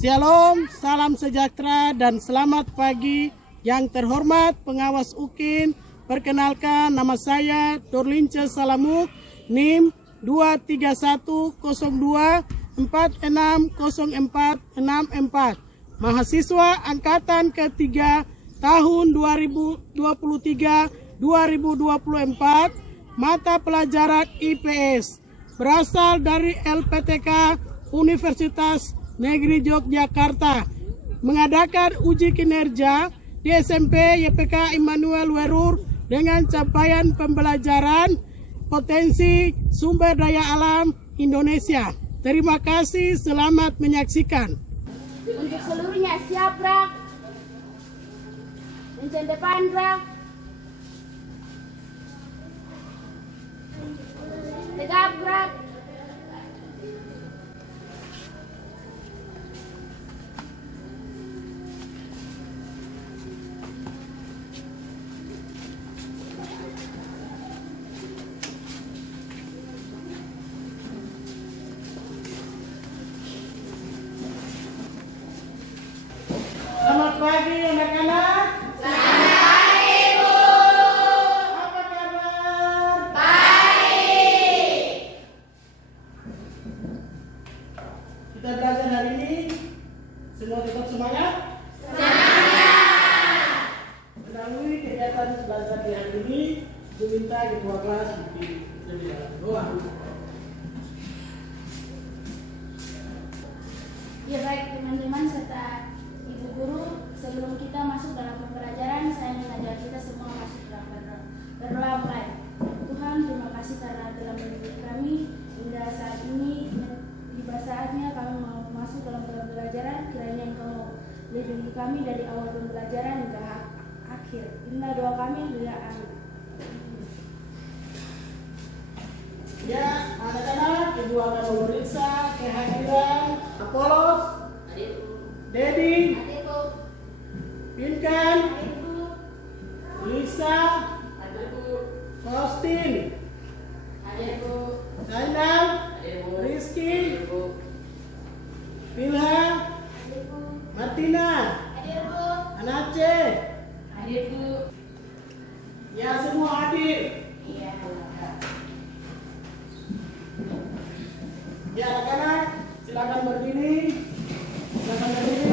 Shalom, salam sejahtera dan selamat pagi yang terhormat pengawas UKIN. Perkenalkan, nama saya Dorlince Salamuk, NIM 23102460464, mahasiswa angkatan ketiga tahun 2023-2024, mata pelajaran IPS, berasal dari LPTK Universitas Negeri Yogyakarta, mengadakan uji kinerja di SMP YPK Immanuel Werur dengan capaian pembelajaran potensi sumber daya alam Indonesia. Terima kasih, selamat menyaksikan. Untuk seluruhnya siap, Brak. Mencen depan, Brak. Tegap, Brak. Selamat pagi anak-anak. Selamat pagi, Bu. Apa kabar? Baik. Kita belajar hari ini. Semua tetap semangat? Semangat. Melalui kegiatan belajar di hari ini, diminta ketua kelas di doa. Ya baik teman-teman serta ibu guru, sebelum kita masuk dalam pembelajaran, saya mengajak kita semua masuk dalam berdoa mulai. Tuhan, terima kasih karena telah mendidik kami hingga saat ini. Tiba saatnya kami mau masuk dalam pembelajaran, kiranya Engkau mau lindungi kami dari awal pembelajaran hingga akhir. Inilah doa kami, doa amin. Ya, anak-anak, ibu akan memeriksa kehadiran Apolos, Dedi, Pinkan, Lisa, Faustin, Zainal, Rizky, Pilha, Martina, Anace. Ya, semua hadir. Ya, anak-anak, silakan berdiri. Silakan berdiri.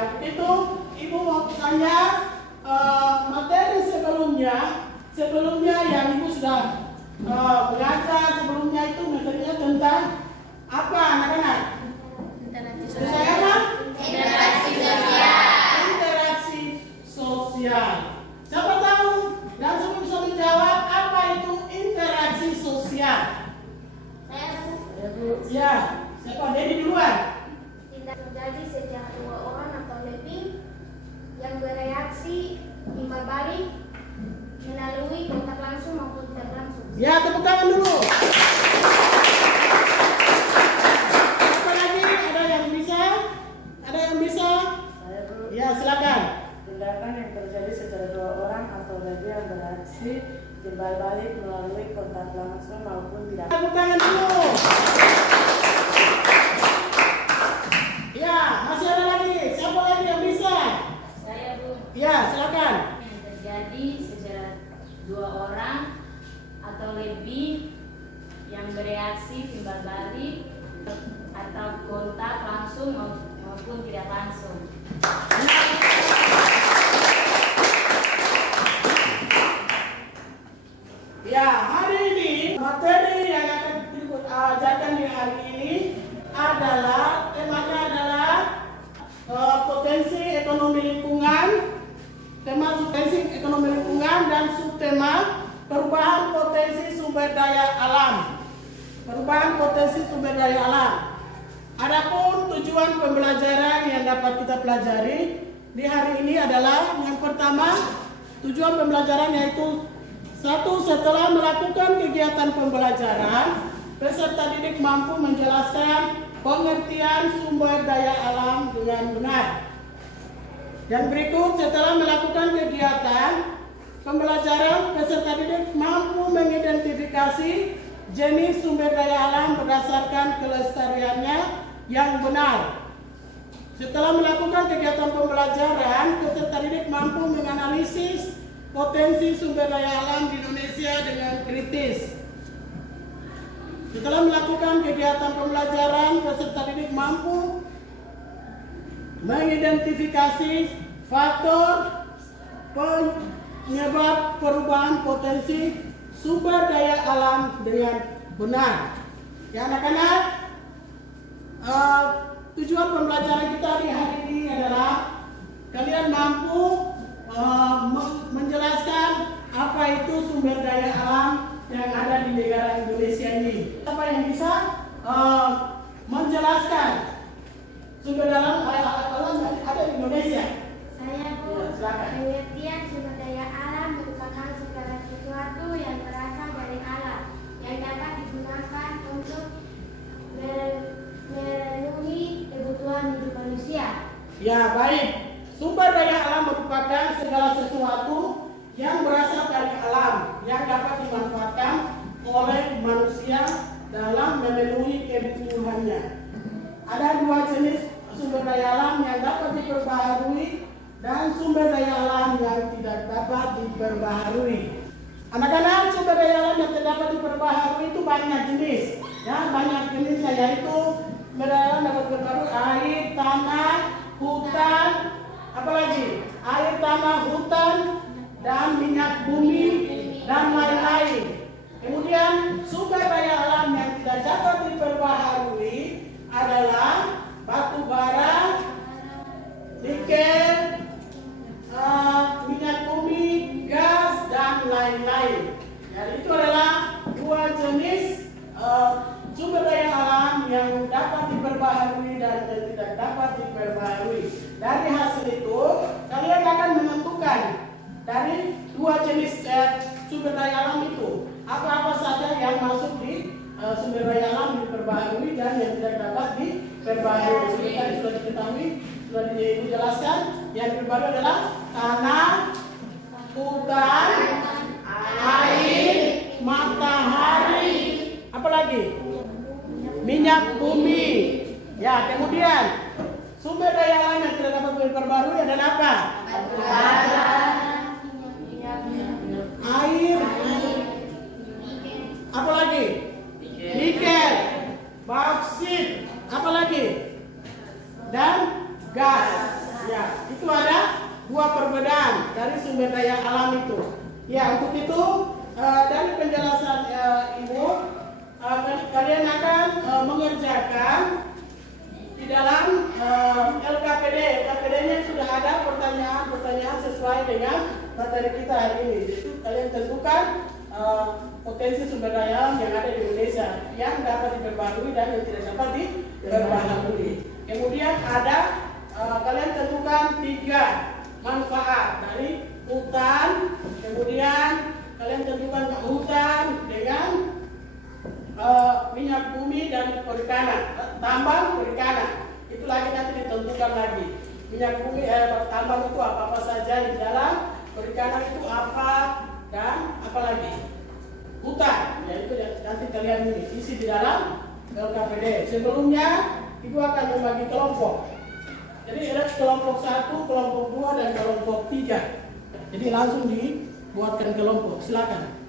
Ya, itu Ibu mau tanya materi sebelumnya yang Ibu sudah belajar sebelumnya itu materinya tentang apa anak-anak? Tentang apa? Interaksi sosial. Interaksi sosial. Siapa tahu langsung bisa menjawab apa itu interaksi sosial? Ya, siapa? Dedi duluan. Tidak terjadi sejak dua orang atau lebih yang bereaksi timbal balik melalui kontak langsung maupun tidak langsung. Ya, tepuk tangan dulu. Apa lagi? Ada yang bisa? Ada yang bisa? Saya dulu. Ya, silakan. Tindakan yang terjadi secara dua orang atau lebih yang bereaksi timbal balik melalui kontak langsung maupun tidak. Tepuk tangan dulu. Ya, masih ada lagi. Siapa lagi yang bisa? Saya Bu, Ya, silakan. yang terjadi secara dua orang atau lebih yang bereaksi timbal balik atau kontak langsung maupun tidak langsung. Ya, hari ini materi yang akan diajarkan di hari ini adalah temanya adalah potensi ekonomi lingkungan, tema potensi ekonomi lingkungan dan subtema perubahan potensi sumber daya alam. Perubahan potensi sumber daya alam. Adapun tujuan pembelajaran yang dapat kita pelajari di hari ini adalah yang pertama, tujuan pembelajaran yaitu satu, setelah melakukan kegiatan pembelajaran, peserta didik mampu menjelaskan pengertian sumber daya alam dengan benar. Yang berikut, setelah melakukan kegiatan pembelajaran, peserta didik mampu mengidentifikasi jenis sumber daya alam berdasarkan kelestariannya yang benar. Setelah melakukan kegiatan pembelajaran, peserta didik mampu menganalisis potensi sumber daya alam di Indonesia dengan kritis. Setelah melakukan kegiatan pembelajaran, peserta didik mampu mengidentifikasi faktor penyebab perubahan potensi sumber daya alam dengan benar. Ya anak-anak, tujuan pembelajaran kita di hari ini adalah kalian mampu menjelaskan apa itu sumber daya alam yang ada di negara Indonesia ini. Apa yang bisa menjelaskan sumber daya alam yang ada di Indonesia? Saya Bu, Ya, silakan. pengertian sumber daya alam merupakan segala sesuatu yang berasal dari alam yang dapat digunakan untuk memenuhi kebutuhan hidup manusia. Ya baik. Sumber daya alam merupakan segala sesuatu yang berasal dari alam yang dapat dimanfaatkan oleh manusia dalam memenuhi kebutuhannya. Ada dua jenis sumber daya alam yang dapat diperbaharui dan sumber daya alam yang tidak dapat diperbaharui. Anak-anak, sumber daya alam yang tidak dapat diperbaharui itu banyak jenis. Ya, banyak jenisnya yaitu sumber daya alam dapat diperbaharui air, tanah, hutan, apalagi air, tanah, hutan, dan minyak bumi dan lain-lain. Kemudian sumber daya alam yang tidak dapat diperbaharui adalah batu bara, nikel, minyak bumi, gas, dan lain-lain. Jadi itu adalah dua jenis sumber daya alam yang dapat diperbaharui dan tidak dapat diperbaharui. Dari hasil itu, kalian akan menentukan dari dua jenis sumber daya alam itu apa-apa saja yang masuk di sumber daya alam diperbaharui dan yang tidak dapat diperbaharui. Seperti tadi sudah diketahui, sudah dijelaskan. Yang terbaru adalah tanah, hutan, air, matahari, apalagi minyak bumi. Ya, kemudian sumber daya alam yang tidak dapat diperbaharui adalah apa? Air, apalagi nikel, bauksit, apalagi dan gas. Ya, itu ada dua perbedaan dari sumber daya alam itu. Ya, untuk itu dari penjelasan Ibu, kalian akan mengerjakan di dalam LKPD. LKPD-nya sudah ada pertanyaan sesuai dengan materi kita hari ini. Jadi kalian tentukan potensi sumber daya alam yang ada di Indonesia yang dapat diperbarui dan yang tidak dapat diperbarui. Kemudian ada kalian tentukan 3 manfaat dari hutan. Kemudian kalian tentukan hutan dengan minyak bumi dan perikanan, tambang perikanan. Itu lagi nanti ditentukan lagi. Minyak bumi, tambang itu apa saja di dalam, perikanan itu apa, dan apa lagi? Hutan, yaitu nanti kalian ini isi di dalam LKPD. Sebelumnya Ibu akan membagi kelompok. Jadi ada kelompok 1, kelompok 2, dan kelompok 3. Jadi langsung dibuatkan kelompok. Silakan.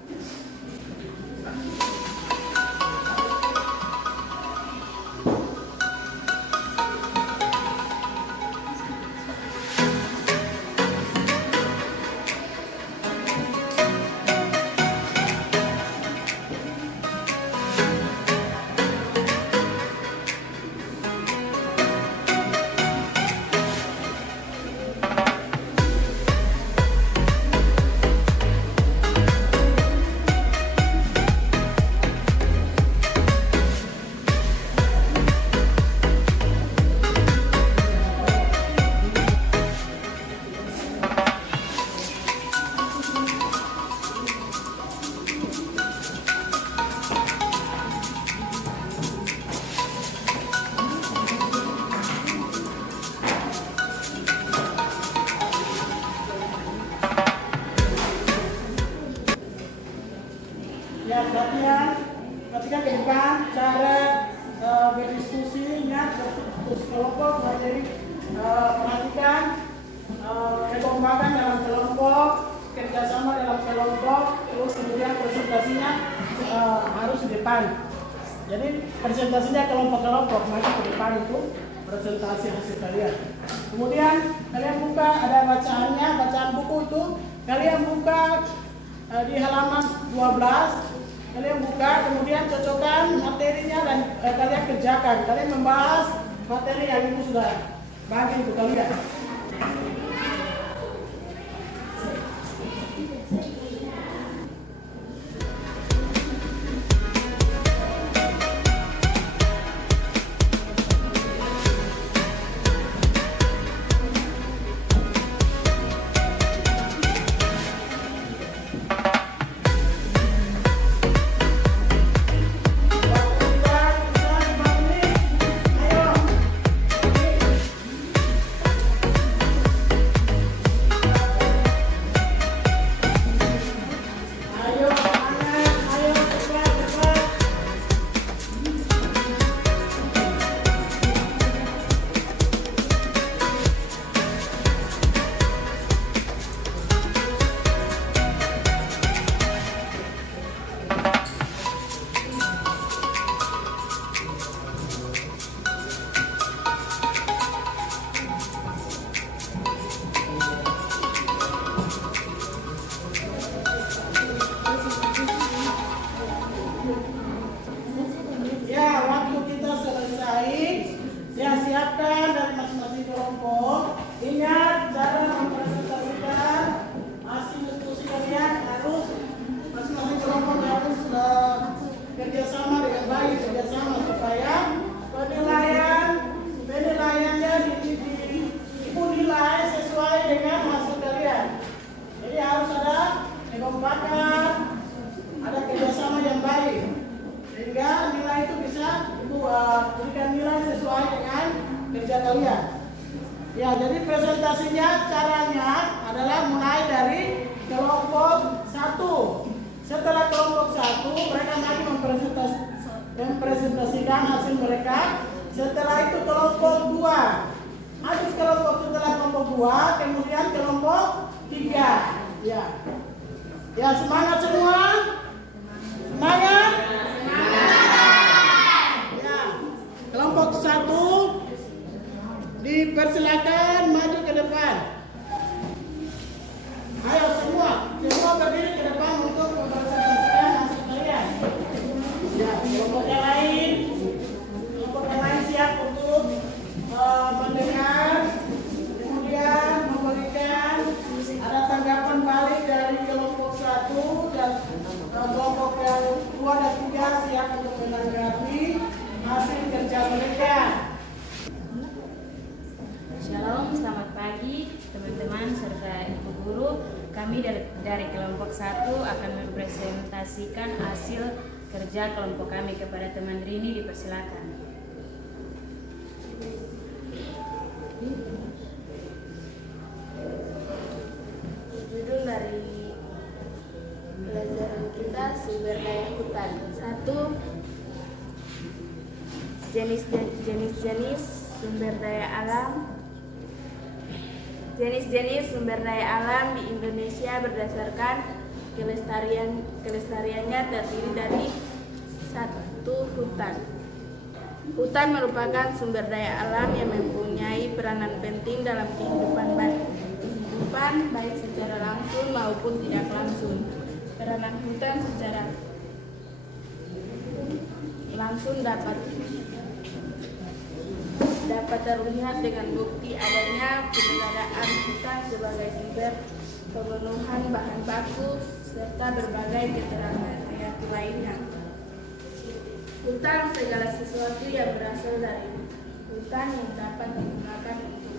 Ya, perhatikan ke depan cara berdiskusinya terus kelompok materi. Perhatikan kekompakan dalam kelompok, kerjasama dalam kelompok, terus kemudian presentasinya harus di depan. Jadi presentasinya kelompok-kelompok, maju ke depan itu presentasi hasil kalian. Kemudian kalian buka, ada bacaannya, bacaan buku itu kalian buka di halaman 12. Kalian buka, kemudian cocokkan materinya dan kalian kerjakan. Kalian membahas materi yang Ibu sudah bagi untuk kalian. Siapkan dari masing-masing kelompok. Ingat cara mempresentasikan hasil diskusi kalian harus masing-masing kelompok harus kerjasama dengan baik, kerjasama supaya penilaiannya Ibu nilai sesuai dengan hasil kalian. Jadi harus ada kekompakan, ada kerjasama yang baik sehingga nilai itu bisa Ibu berikan nilai sesuai dengan kerja kalian. Ya, jadi presentasinya caranya adalah mulai dari kelompok 1. Setelah kelompok 1 mereka nanti mempresentasikan hasil mereka. Setelah itu kelompok 2. Habis setelah kelompok 2 kemudian kelompok 3. Ya. Ya, semangat semua. Semangat. Ya. Kelompok 1 Dipersilakan maju ke depan. Ayo semua berdiri ke depan untuk mempresentasikan hasil kalian. Ya, kelompok yang lain siap untuk mendengar, kemudian memberikan ada tanggapan balik dari kelompok 1 dan kelompok yang 2 dan 3 siap untuk menanggapi hasil kerja mereka. Shalom, selamat pagi teman-teman serta ibu guru. Kami dari kelompok 1 akan mempresentasikan hasil kerja kelompok kami kepada teman Rini, dipersilakan. Judul dari pelajaran kita sumber daya hutan. 1. Jenis-jenis sumber daya alam. Jenis-jenis sumber daya alam di Indonesia berdasarkan kelestariannya terdiri dari 1. Hutan. Hutan merupakan sumber daya alam yang mempunyai peranan penting dalam kehidupan baik secara langsung maupun tidak langsung. Peranan hutan secara langsung dapat terlihat dengan bukti adanya pemeliharaan hutan sebagai sumber pemenuhan bahan baku serta berbagai keterangan hayati lainnya. Hutan segala sesuatu yang berasal dari hutan yang dapat digunakan untuk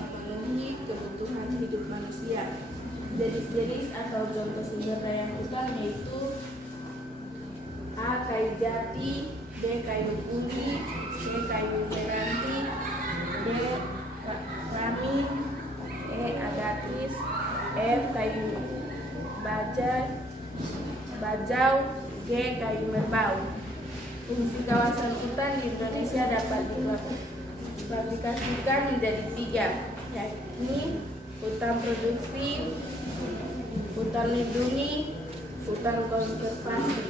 memenuhi kebutuhan hidup manusia. Jenis-jenis atau contoh sumber daya hutan yaitu A. Kayu jati, B. Kayu puri, C. Kayu meranti, D. Ramin, E. agatis, F. Kayu bajau, G. Kayu merbau. Fungsi kawasan hutan di Indonesia dapat diklasifikasikan menjadi 3, yakni hutan produksi, hutan lindungi, hutan konservasi.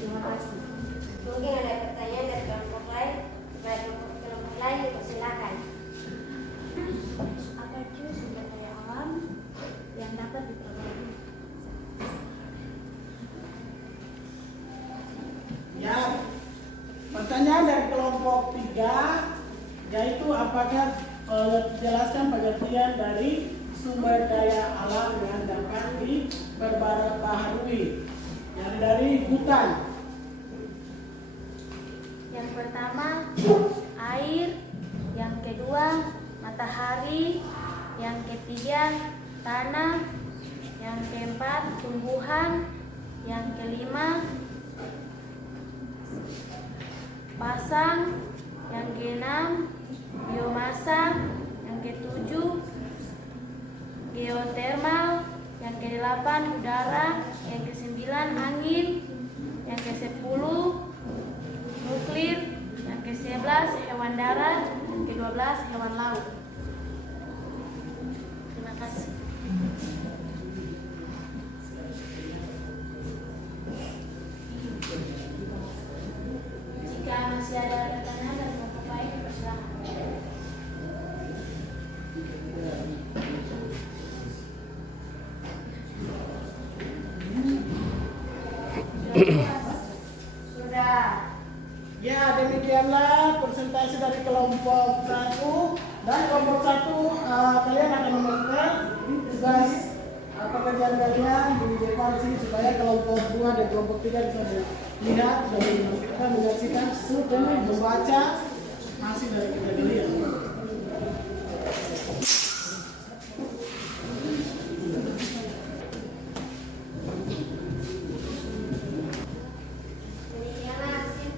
Terima kasih. Mungkin ada pertanyaan dari kelompok lain, silakan. Apa itu sumber daya alam yang dapat diperoleh? Ya, pertanyaan dari kelompok 3 yaitu apakah jelaskan pengertian dari sumber daya alam yang dapat diperbaharui dari hutan. Yang pertama, air. Yang kedua, matahari. Yang ketiga, tanah. Yang keempat, tumbuhan. Yang kelima, pasang. Yang keenam, biomasa. Yang ketujuh, geotermal. Yang kedelapan, udara. Yang kesembilan, angin. Yang kesepuluh, nuklir. Yang ke-11 hewan darat, yang ke-12 hewan laut. Terima kasih. Jika masih ada pertanyaan dari kelompok lain, silakan. Sudah. Ya, demikianlah presentasi dari kelompok 1 dan kelompok 1 kalian akan melakukan tugas pekerjaan kalian di depan sini supaya kelompok 2 dan kelompok 3 bisa melihat dan kita menyaksikan membaca hasil dari kerja kalian. Demikianlah hasil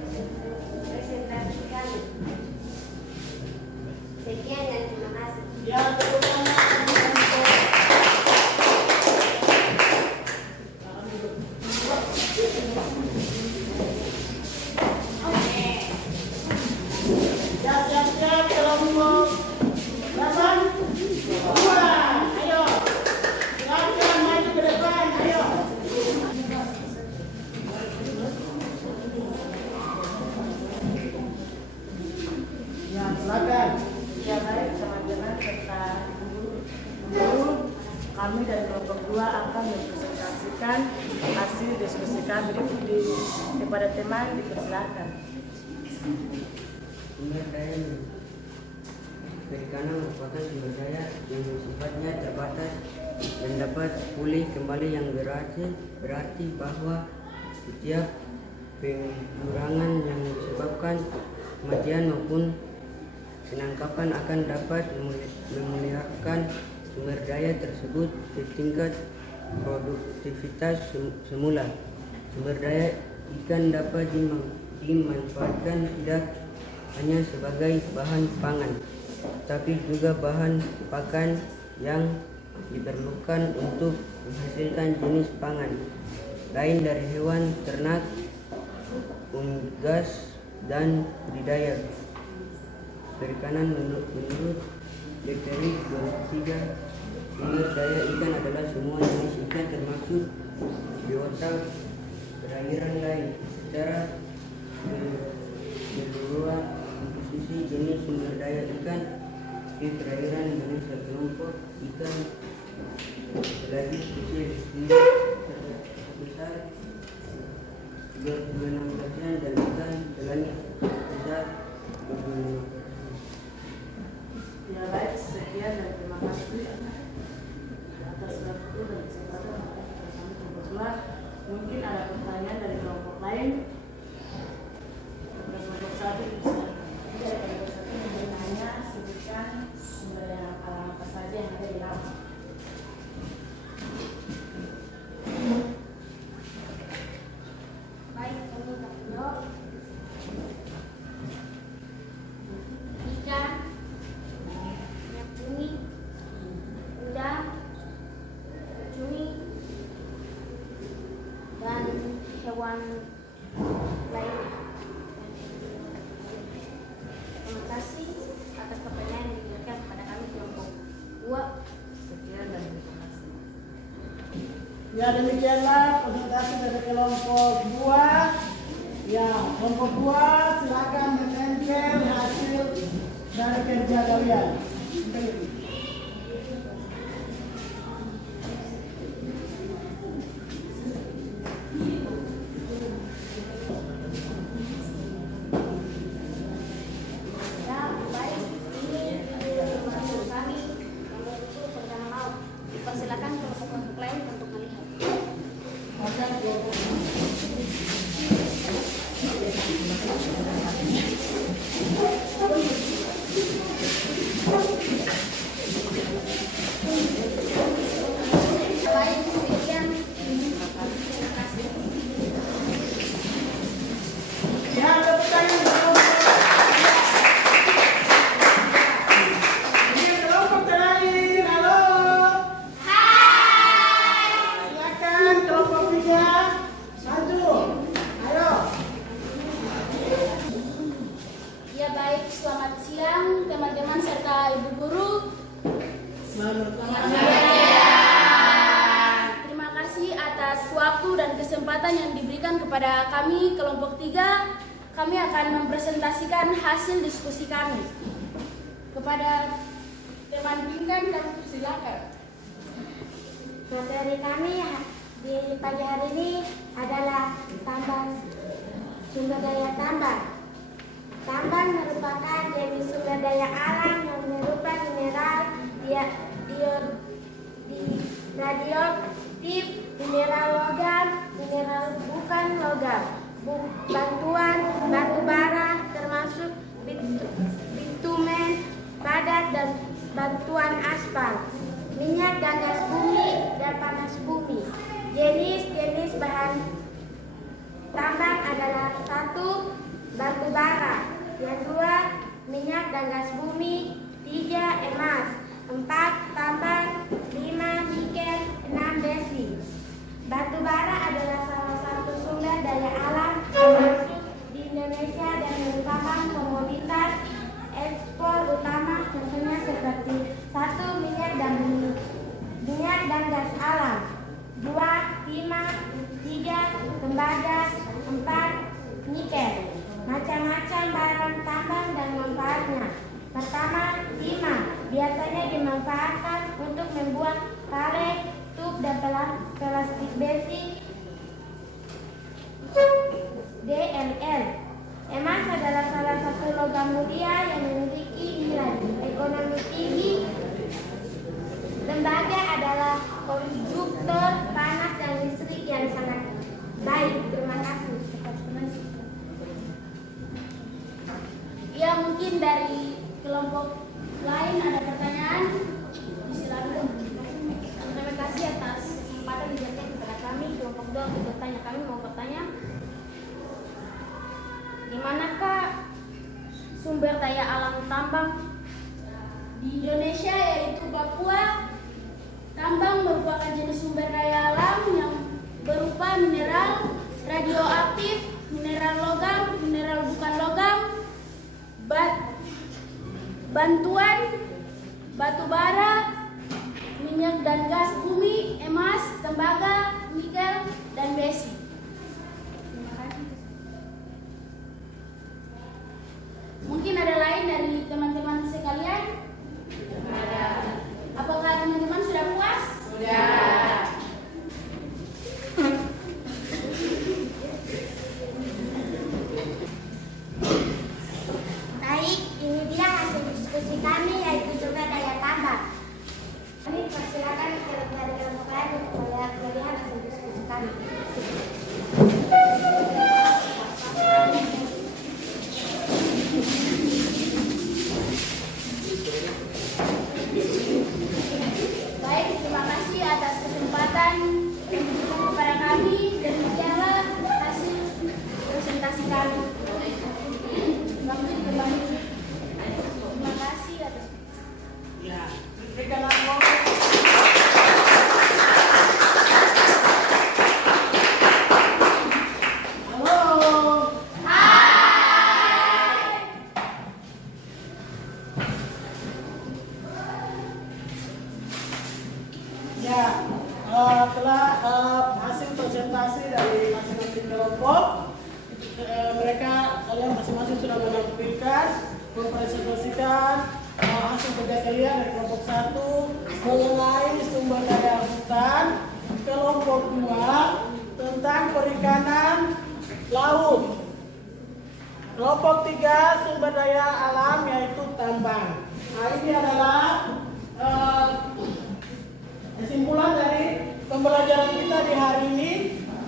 presentasi kami. Sekian dan terima kasih. Ya, terutama siap-siap kelompok 8 2, ayo silakan maju ke depan, ayo. Ya, Silakan. Ya baik, teman-teman serta guru, kami dari kelompok 2 akan mempresentasikan hasil diskusi kami kepada teman, dipersilakan. Sumber daya perikanan merupakan sumber daya yang sifatnya terbatas dan dapat pulih kembali, yang berarti bahwa setiap pengurangan yang disebabkan kematian maupun penangkapan akan dapat memulihkan sumber daya tersebut ke tingkat produktivitas semula. Sumber daya ikan dapat dimanfaatkan tidak hanya sebagai bahan pangan, tapi juga bahan pakan yang diperlukan untuk menghasilkan jenis pangan lain dari hewan ternak, unggas, dan budidaya perikanan. Menurut Bakteri 23, sumber daya ikan adalah semua jenis ikan termasuk biota perairan lain. Secara keseluruhan, komposisi jenis sumber daya ikan di perairan Indonesia, kelompok ikan lagi kecil hingga besar 36% dan ikan selangit besar 25%. Ya baik, sekian dan terima kasih atas waktu dan kesempatan bersama kelompok 2. Mungkin ada pertanyaan dari kelompok lain. Kelompok 1 bisa. Dari kelompok 1 bertanya, sebutkan sumber daya alam apa saja yang ada di laut. Baik, kami jawab. Ikan, minyak bumi, udang, cumi, dan hewan lain. Terima kasih atas pertanyaan yang diberikan kepada kami kelompok 2. Sekian dan terima kasih. Ya, demikianlah presentasi dari kelompok 2. Ya, kelompok 2 silakan menempel hasil dari kerja kalian. Ya, baik. Ini menurut kami nomor 10 perikanan laut. Dipersilakan kelompok-kelompok lain untuk melihat. Baik, sekian. Terima kasih. Ya, tepuk tangan kelompok. Ini kelompok terakhir. Halo. Silakan kelompok 3 maju. Ayo. Ya baik, selamat siang teman-teman serta ibu guru. Terima kasih atas waktu dan kesempatan yang diberikan kepada kami kelompok 3. Kami akan mempresentasikan hasil diskusi kami. Kepada teman bimbingan kami persilakan. Materi kami di pagi hari ini adalah sumber daya tambang. Tambang merupakan jenis sumber daya alam yang merupakan mineral radioaktif, mineral logam, mineral bukan logam, bantuan batu bara termasuk bitumen padat dan bantuan aspal, minyak dan gas bumi dan panas bumi. Jenis-jenis bahan tambang adalah 1. Batu bara, yang 2. Minyak dan gas bumi, 3. Emas, 4. Tambang, 5. Nikel, 6. Besi. Batu bara adalah salah satu sumber daya alam termasuk di Indonesia dan merupakan komoditas ekspor utama, contohnya seperti 1. Minyak dan gas alam, 2. Timah, 3. Tembaga, 4. Nikel. Macam-macam barang tambang dan dimanfaatkan untuk membuat karet, tub, dan plastik besi DLL. Emas adalah salah satu logam mulia yang memiliki nilai ekonomi tinggi. Tembaga adalah konduktor panas dan listrik yang sangat baik. Terima kasih. Ya, mungkin dari kelompok lain ada pertanyaan? Silakan. Terima kasih atas kesempatan diberikan kepada kami kelompok 2 untuk bertanya. Kami mau bertanya, di manakah sumber daya alam tambang Di Indonesia, yaitu Papua, tambang merupakan jenis sumber daya alam yang berupa mineral, radioaktif, mineral logam, mineral bukan logam, bantuan, batu bara, minyak dan gas bumi, emas, tembaga, nikel, dan besi. Terima kasih. Mungkin ada lain dari teman-teman sekalian? Apakah teman-teman sudah puas? Sudah. Baik, ini dia hasil diskusi kami, yaitu sumber daya tambang. Kami persilakan dari kelompok lain untuk melihat hasil diskusi kami. Baik, terima kasih atas kesempatan yang diberikan kepada kami. Demikianlah hasil presentasi kami. Waktu kembali. Terima kasih atas. Ya, berikan aplaus. Halo. Ya, setelah hasil presentasi dari masing-masing kelompok, kalian masing-masing sudah mempresentasikan hasil kerja kalian dari kelompok 1 mengenai sumber daya hutan, kelompok 2 tentang perikanan laut, kelompok 3 sumber daya alam yaitu tambang. Nah, ini adalah kesimpulan dari pembelajaran kita di hari ini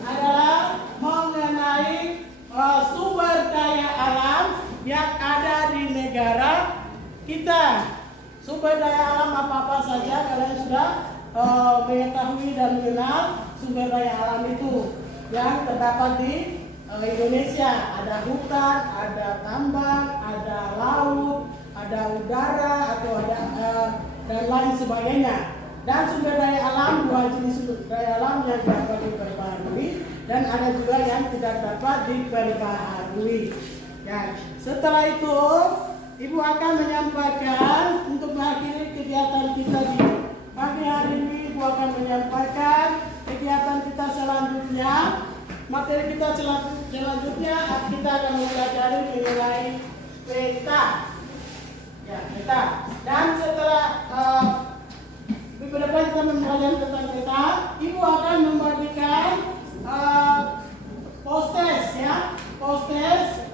adalah mengenai sumber daya alam yang ada di negara kita. Sumber daya alam apa-apa saja kalian sudah mengetahui dan mengenal sumber daya alam itu yang terdapat di Indonesia. Ada hutan, ada tambang, ada laut, ada udara atau ada dan lain sebagainya. Dan sumber daya alam, 2 jenis sumber daya alam yang dapat diperbaharui dan ada juga yang tidak dapat diperbaharui. Ya, setelah itu Ibu akan menyampaikan untuk mengakhiri kegiatan kita di pagi hari ini. Ibu akan menyampaikan kegiatan kita selanjutnya. Materi kita selanjutnya kita akan mempelajari mengenai peta. Ya, peta. Dan setelah minggu depan kita mempelajari tentang peta, Ibu akan membagikan post-test ya. Post-test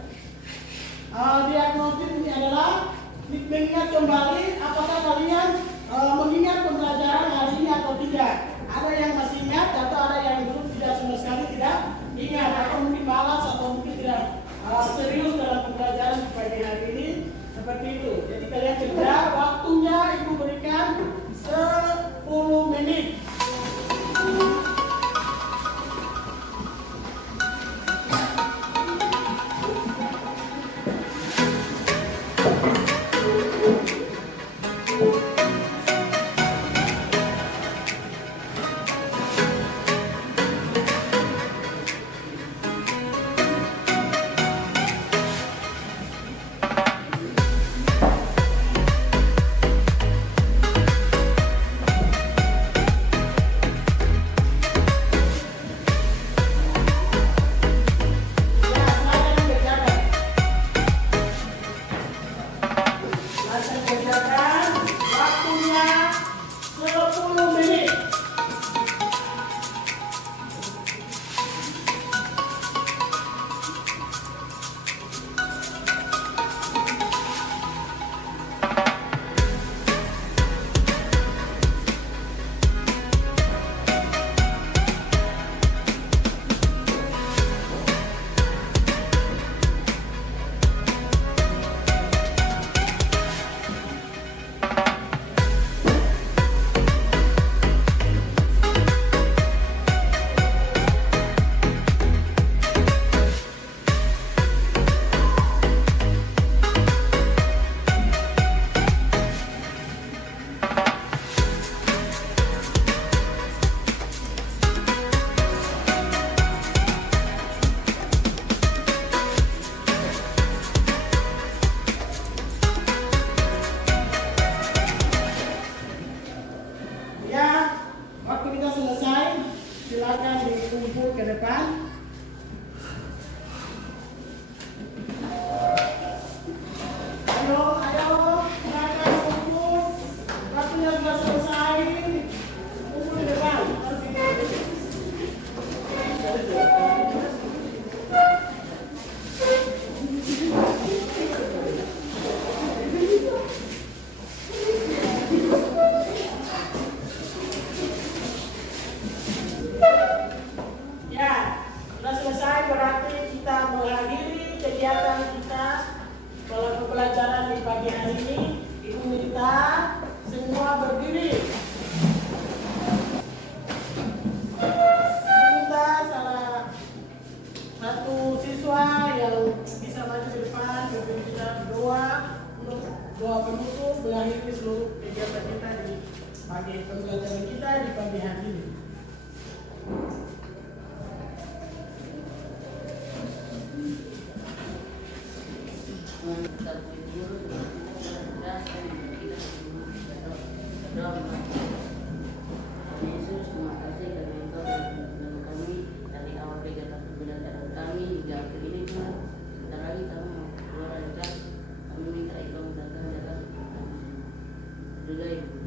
diagnosis ini adalah mengingat kembali apakah kalian mengingat pembelajaran hari ini atau tidak. Ada yang masih ingat atau ada yang belum tidak sama sekali tidak ingat atau mungkin malas atau mungkin tidak serius dalam pembelajaran di pagi hari ini seperti itu. Jadi kalian kerja, waktunya Ibu berikan 10 menit. Waktunya ini Ibu minta semua berdiri. Ibu minta salah satu siswa yang bisa maju ke depan, mungkin kita berdoa untuk doa penutup mengakhiri seluruh kegiatan kita di pagi pembelajaran kita di pagi hari ini. Yesus, terima kasih karena Engkau telah menolong kami dari awal kegiatan pembelajaran kami hingga akhir ini Tuhan. Sebentar lagi kami mau keluar dari kelas, kami minta Engkau menjaga kami juga Ibu.